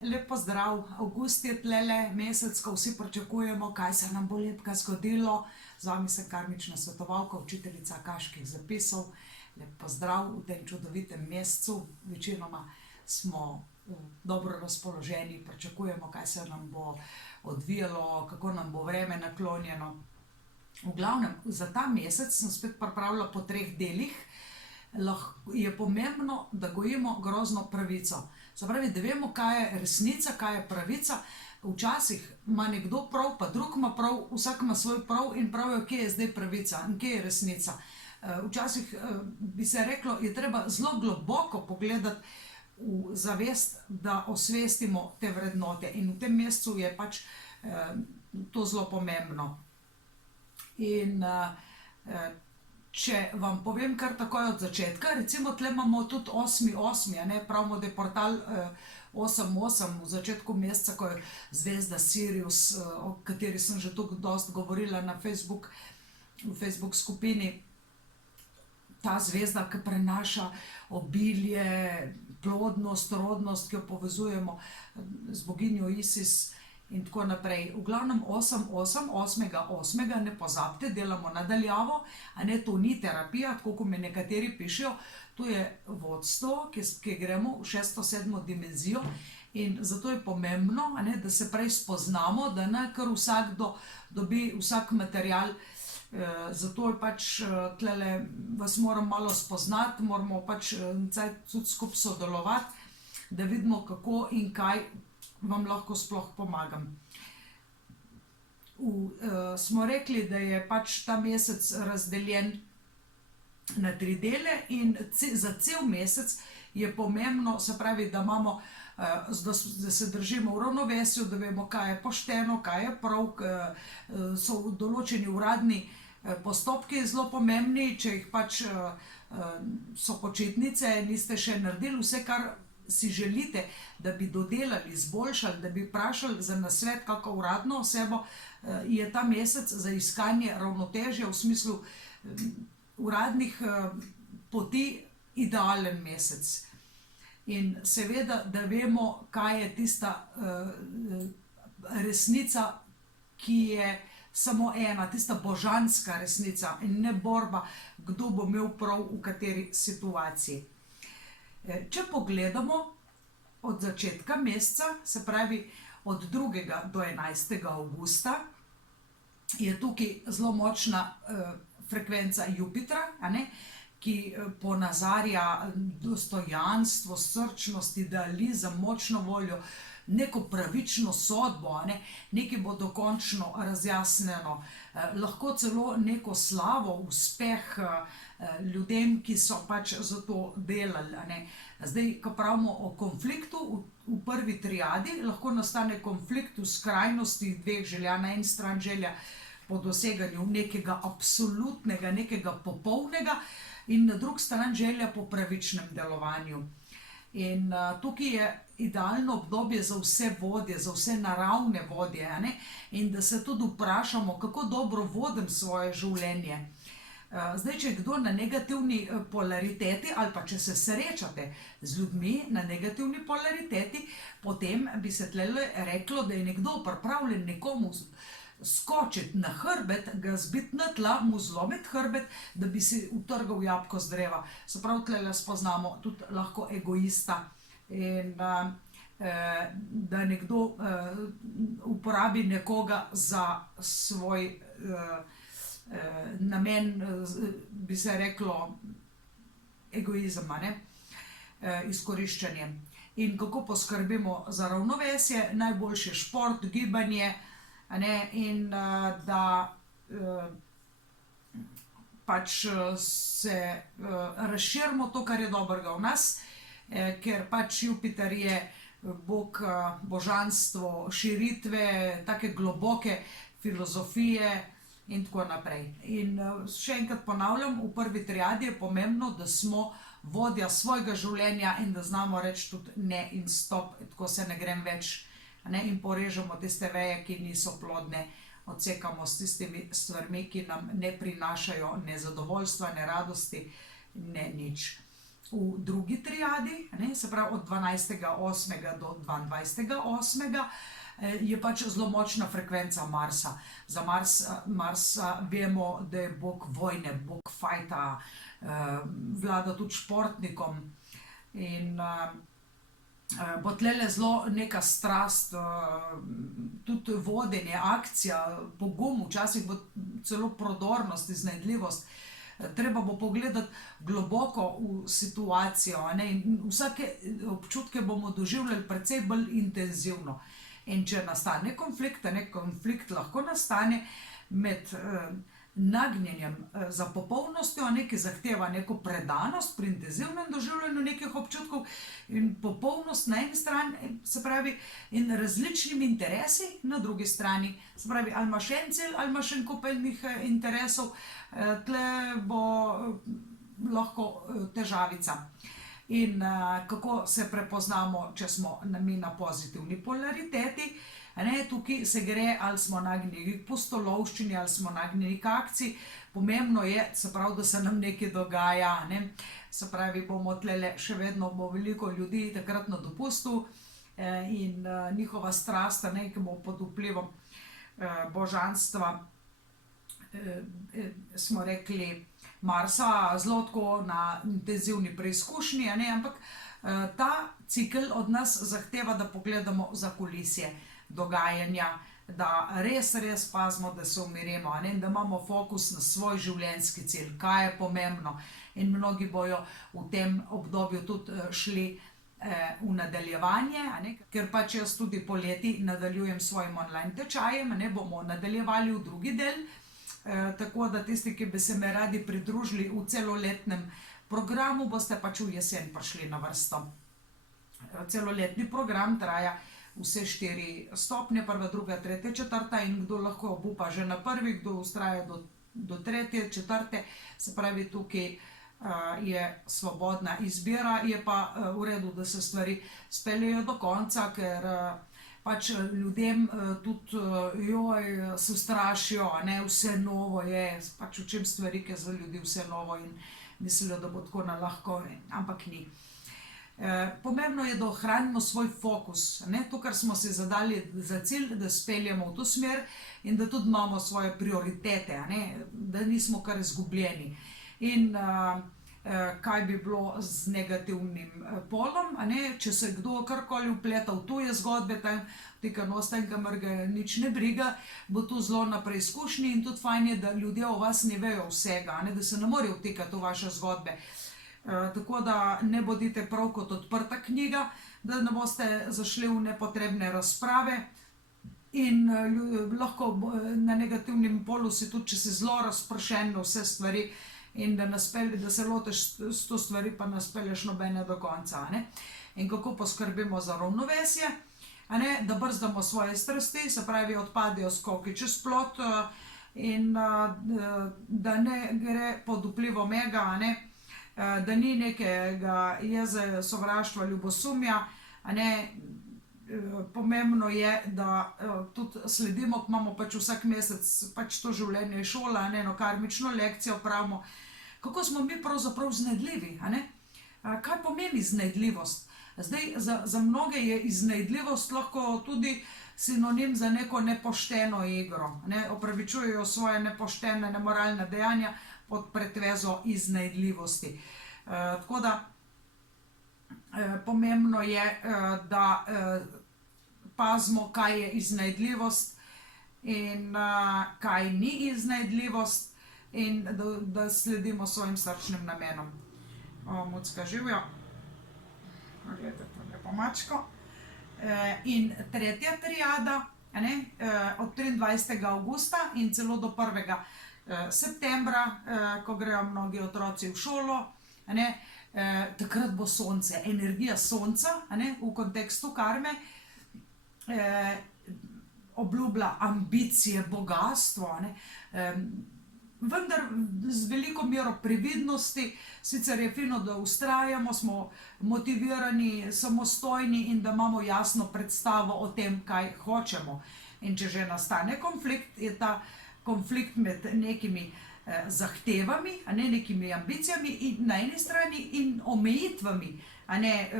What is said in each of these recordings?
Lep pozdrav, avgust je tlele mesec, ko vsi pričakujemo, kaj se nam bo lepega zgodilo. Z vami sem karmična svetovalka, učiteljica akaških zapisov. Lep pozdrav v tem čudovitem mesecu. Večinoma smo dobro razpoloženi, pričakujemo, kaj se nam bo odvijalo, kako nam bo vreme naklonjeno. V glavnem, za ta mesec sem spet pripravila po 3 delih. Je pomembno, da gojimo grozno pravico. Se pravi, da vemo, kaj je resnica, kaj je pravica. Včasih ima nekdo prav, pa drug ima prav, vsak ima svoj prav in pravijo, kje je zdaj pravica in kje je resnica. Včasih bi se reklo, je treba zelo globoko pogledati v zavest, da osvestimo te vrednote. In v tem mesecu je pač to zelo pomembno. In če vam povem kar takoj od začetka, recimo tle imamo tudi 8.8., pravimo, da je portal 8.8 v začetku meseca, ko je zvezda Sirius, o kateri sem že tako dosti govorila na v Facebook skupini. Ta zvezda, ki prenaša obilje, plodnost, rodnost, ki jo povezujemo z boginjo Isis in tako naprej. V glavnem 8.8, 8.8, ne pozabite, delamo nadaljavo, to ni terapija, tako kot mi nekateri pišejo, to je vodstvo, ki gremo v 6., 7. dimenzijo in zato je pomembno, da se prej spoznamo, da ne kar vsakdo dobi vsak material. Zato je pač tlele vas moram malo spoznati, moramo pač tudi skupaj sodelovati, da vidimo, kako in kaj vam lahko sploh pomagam. Smo rekli, da je pač ta mesec razdeljen na 3 dele in za cel mesec je pomembno, se pravi, da imamo, da se držimo v ravnovesju, da vemo, kaj je pošteno, kaj je prav, so določeni uradni postopki zelo pomembni, če jih pač so počitnice, niste še naredili vse, kar si želite, da bi dodelali, izboljšali, da bi vprašali za nasvet kako uradno osebo, je ta mesec za iskanje ravnotežja v smislu uradnih poti idealen mesec. In seveda, da vemo, kaj je tista resnica, ki je samo ena, tista božanska resnica in ne borba, kdo bo imel prav v kateri situaciji. Če pogledamo od začetka meseca, se pravi od 2. do 11. avgusta, je tukaj zelo močna frekvenca Jupitra, ki ponazarja dostojanstvo, srčnost, idealizem, močno voljo, neko pravično sodbo, nekaj bo dokončno razjasnjeno, lahko celo neko slavo, uspeh ljudem, ki so pač za to delali. Zdaj, ko pravimo o konfliktu v prvi triadi, lahko nastane konflikt v skrajnosti 2 želja. Na eni strani želja po doseganju nekega absolutnega, nekega popolnega in na drugi strani želja po pravičnem delovanju. In tukaj je idealno obdobje za vse vodje, za vse naravne vodje, in da se tudi vprašamo, kako dobro vodim svoje življenje. Zdaj, če je kdo na negativni polariteti ali pa če se srečate z ljudmi na negativni polariteti, potem bi se tlele reklo, da je nekdo pripravljen nekomu skočiti na hrbet, ga zbiti na tla, mu zlomiti hrbet, da bi si utrgal jabolko z dreva. Se pravi, tlele spoznamo tudi lahko egoista in da nekdo uporabi nekoga za svoj namen, bi se reklo egoizem, izkoriščanje. In kako poskrbimo za ravnovesje? Najboljši je šport, gibanje, in da pač se razširimo to, kar je dobrega v nas, ker pač Jupiter je bog božanstvo, širitve, take globoke filozofije in tako naprej. In še enkrat ponavljam, v prvi triadi je pomembno, da smo vodja svojega življenja in da znamo reči tudi ne in stop, tako se ne grem več, in porežemo tiste veje, ki niso plodne, odsekamo s tistimi stvarmi, ki nam ne prinašajo ne zadovoljstva, ne radosti, ne nič. v drugi triadi, se pravi od 12.8. do 22.8. Je pač zelo močna frekvenca Marsa. Za Marsa vemo, da je bog vojne, bog fajta, vlada tudi športnikom in bo tlele zelo neka strast, tudi vodenje, akcija, pogum, včasih bo celo prodornost, iznajdljivost. Treba bo pogledati globoko v situacijo, in vsake občutke bomo doživljali precej bolj intenzivno. In če nastane konflikt, konflikt lahko nastane med nagnjenjem za popolnostjo, ki zahteva neko predanost pri intenzivnem doživljanju nekih občutkov, in popolnost na eni strani, se pravi, in različnimi interesi na drugi strani. Se pravi, ali imaš en cilj, ali imaš en kup enih interesov, tle bo lahko težavica. In kako se prepoznamo, če smo mi na pozitivni polariteti. Tukaj se gre, ali smo nagnjeni k pustolovščini, ali smo nagnjeni k akciji. Pomembno je, se pravi, da se nam nekaj dogaja. Se pravi, bomo tlele še vedno, bo veliko ljudi takrat na dopustu in njihova strast, ki bo pod vplivom božanstva, smo rekli, Marsa, zelo tako na intenzivni preizkušnji, ampak ta cikel od nas zahteva, da pogledamo za kulisje dogajanja, da res pazimo, da se umirimo, da imamo fokus na svoj življenjski cilj, kaj je pomembno. In mnogi bojo v tem obdobju tudi šli v nadaljevanje, ker pač jaz tudi poleti nadaljujem s svojim online tečajem, bomo nadaljevali v drugi del. Tako da tisti, ki bi se me radi pridružili v celoletnem programu, boste pač v jesen prišli na vrsto. Celoletni program traja vse 4 stopnje, 1., 2., 3., 4. in kdo lahko obupa že na prvi, kdo vztraja do 3., 4. Se pravi, tukaj je svobodna izbira, je pa v redu, da se stvari speljejo do konca, ker pač ljudem tudi se strašijo, vse novo je, pač učim stvari, ki je za ljudi vse novo in mislijo, da bo tako na lahko, ampak ni. Pomembno je, da ohranimo svoj fokus, to, kar smo si zadali za cilj, da speljemo v to smer in da tudi imamo svoje prioritete, da nismo kar izgubljeni. In kaj bi bilo z negativnim polom, če se kdo karkoli vpleta v tuje zgodbe, tega nosta in kamor ga nič ne briga, bo to zelo na preizkušnji in tudi fajn je, da ljudje o vas ne vejo vsega, da se ne morejo vtikati v vaše zgodbe. Tako da ne bodite prav kot odprta knjiga, da ne boste zašli v nepotrebne razprave in lahko na negativnem polu si tudi, če si zelo razpršen na vse stvari, in da se lotiš s to stvari, pa ne spelješ nobene do konca. In kako poskrbimo za ravnovesje, da brzdamo svoje strasti, se pravi, odpadejo skoki čez plot in da ne gre pod vplivom ega, da ni nekega jeze, sovraštva, ljubosumja. Pomembno je, da tudi sledimo, imamo pač vsak mesec, pač to življenje je šola, eno karmično lekcijo pravimo, kako smo mi pravzaprav iznajdljivi. Kaj pomeni iznajdljivost? Zdaj, za mnoge je iznajdljivost lahko tudi sinonim za neko nepošteno igro. Opravičujejo svoje nepoštene, nemoralne dejanja pod pretvezo iznajdljivosti. Tako da pomembno je, da pazimo, kaj je iznajdljivost in kaj ni iznajdljivost in da sledimo svojim srčnim namenom. Mucka živjo. Gledajte, to lepo mačko. In tretja triada, od 23. avgusta in celo do 1. septembra, ko grejo mnogi otroci v šolo, takrat bo sonce, energija sonca v kontekstu karme, obljublja ambicije, bogastvo, vendar z veliko mero previdnosti. Sicer je fino, da vztrajamo, smo motivirani, samostojni in da imamo jasno predstavo o tem, kaj hočemo. In če že nastane konflikt, je ta konflikt med nekimi zahtevami, a ne, nekimi ambicijami na eni strani in omejitvami, a ne,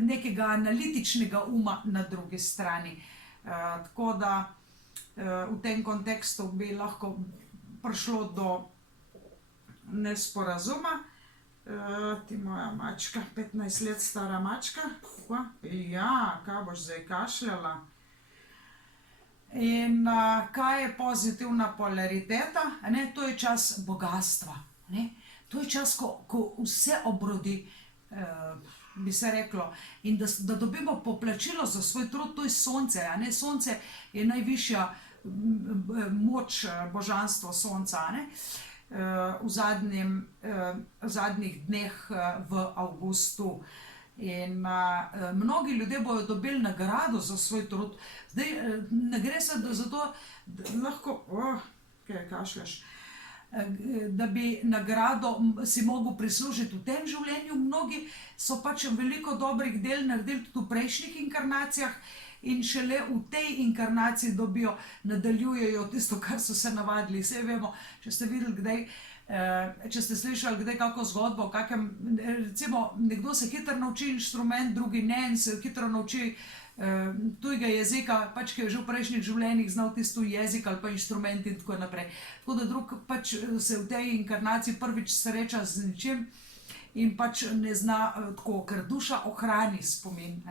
nekega analitičnega uma na drugi strani. Tako da v tem kontekstu bi lahko prišlo do nesporazuma. Ti moja mačka, 15 let stara mačka. Ja, kaj boš zdaj kašljala? In kaj je pozitivna polariteta? To je čas bogastva. To je čas, ko vse obrodi, bi se reklo, in da dobimo poplačilo za svoj trud, to je sonce. Sonce je najvišja moč, božanstvo sonca. V zadnjih dneh v avgustu. In mnogi ljudje bodo dobili nagrado za svoj trud. Zdaj, ne gre se za to, da lahko, kaj kašljaš, da bi nagrado si mogel prislužiti v tem življenju. Mnogi so pač veliko dobrih del naredili tudi v prejšnjih inkarnacijah in šele v tej inkarnaciji dobijo, nadaljujejo tisto, kar so se navadili. Saj vemo, če ste videli kdaj, če ste slišali kdaj kako zgodbo, recimo nekdo se hitro nauči inštrument, drugi ne, in se hitro nauči tujega jezika, pač ki je že v prejšnjih življenjih znal tisto jezik ali pa inštrument in tako naprej. Tako da drug pač se v tej inkarnaciji prvič sreča z ničim in pač ne zna tako, ker duša ohrani spomin.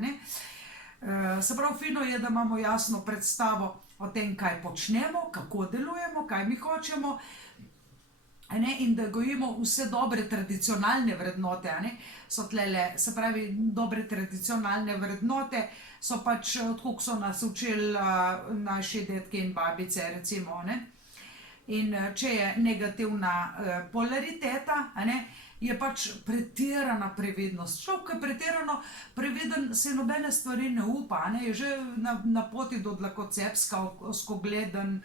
Se pravi, fino je, da imamo jasno predstavo o tem, kaj počnemo, kako delujemo, kaj mi hočemo, in da gojimo vse dobre tradicionalne vrednote. So tlele, se pravi, dobre tradicionalne vrednote so pač, tako so nas učili naši dedki in babice, recimo. In če je negativna polariteta, je pač pretirana previdnost. Človek, ki je pretirano previden, se nobene stvari ne upa, je že na poti do dlakocepska, ozkogleden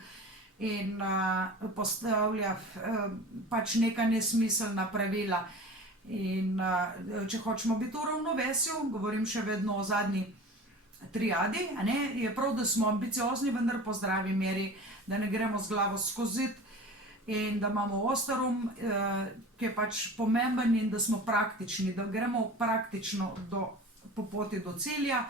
in postavlja pač neka nesmiselna pravila. In če hočemo biti v ravnovesju, govorim še vedno o zadnji triadi, je prav, da smo ambiciozni, vendar po zdravi meri, da ne gremo z glavo skozi zid in da imamo oster ki je pač pomemben, in da smo praktični, da gremo praktično po poti do cilja.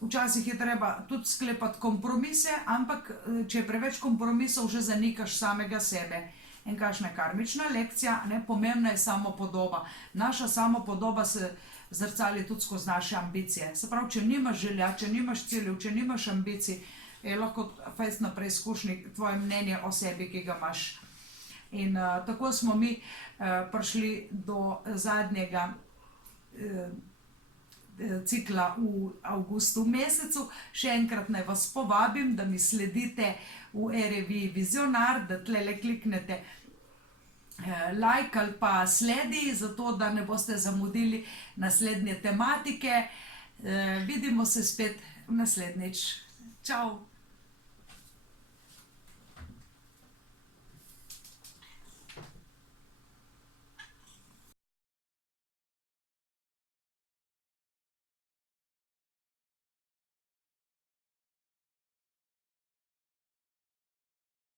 Včasih je treba tudi sklepati kompromise, ampak če je preveč kompromisov, že zanikaš samega sebe. In kakšna je karmična lekcija? Pomembna je samopodoba. Naša samopodoba se zrcali tudi skozi naše ambicije. Se pravi, če nimaš želja, če nimaš ciljev, če nimaš ambicij, je lahko fejst na preizkušnji tvoje mnenje o sebi, ki ga imaš. In tako smo mi prišli do zadnjega cikla v avgustu mesecu. Še enkrat naj vas povabim, da mi sledite v e-reviji Vizionar, da tlele kliknete like ali pa sledi, zato da ne boste zamudili naslednje tematike. Vidimo se spet naslednjič. Čau!